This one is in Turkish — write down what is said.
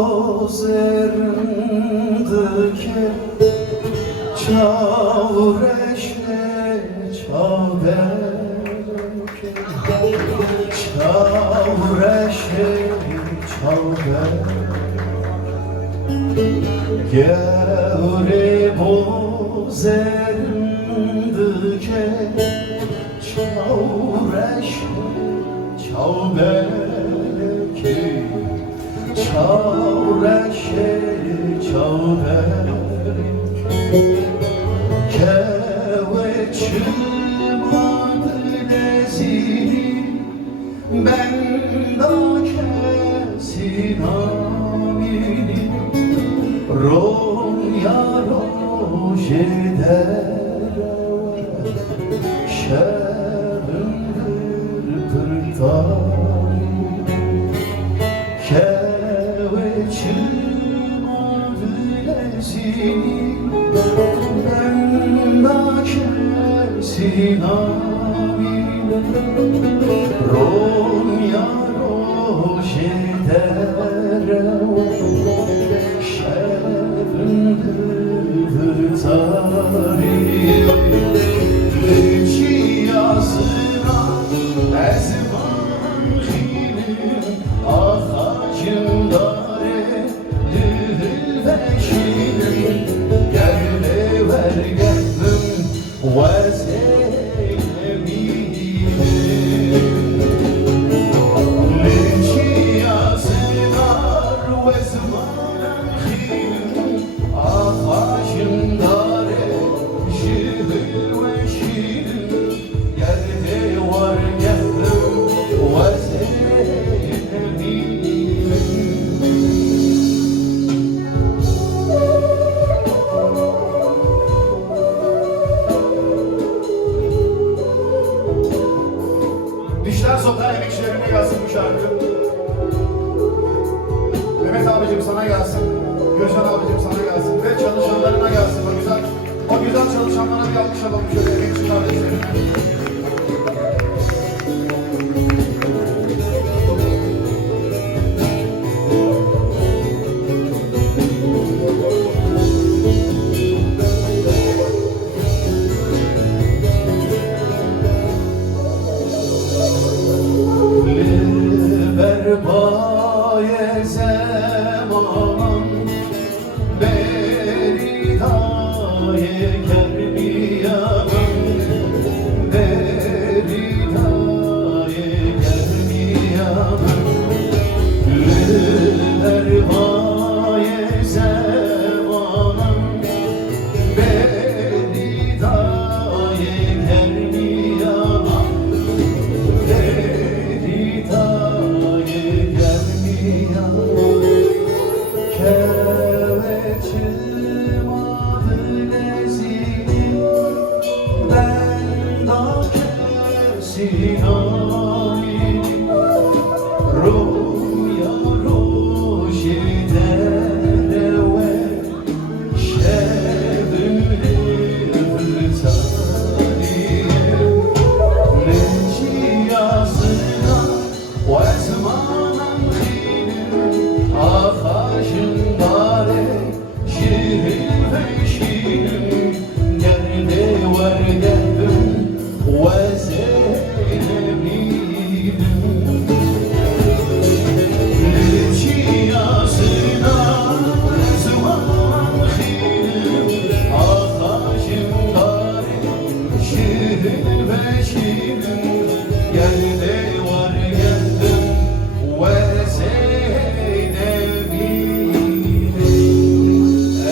Gözlerindeki çavreşle çavberke çavreşle çavberke gevre bozerindeki çavreşle çavberke çavreşe çavberke keve çıkmadı lezini ben da kesin amini ronya rojeder şerrindir pırtay keve çıkmadı lezini ben da kesin amini ronya rojeder şerrindir pırtay Lüçi yazına ezman kilim ağacımdare lühül veşilim Gelle ver geldim vezeyeminim Lüçi yazına ezman kilim ağacımdare Düşler Sokağı emekçilerine gelsin bu şarkı. Mehmet abicim sana gelsin. Gülşen abicim sana gelsin. Ve çalışanlarına gelsin. O güzel çalışanlara bir alkış alalım şöyle emekçi kardeşim.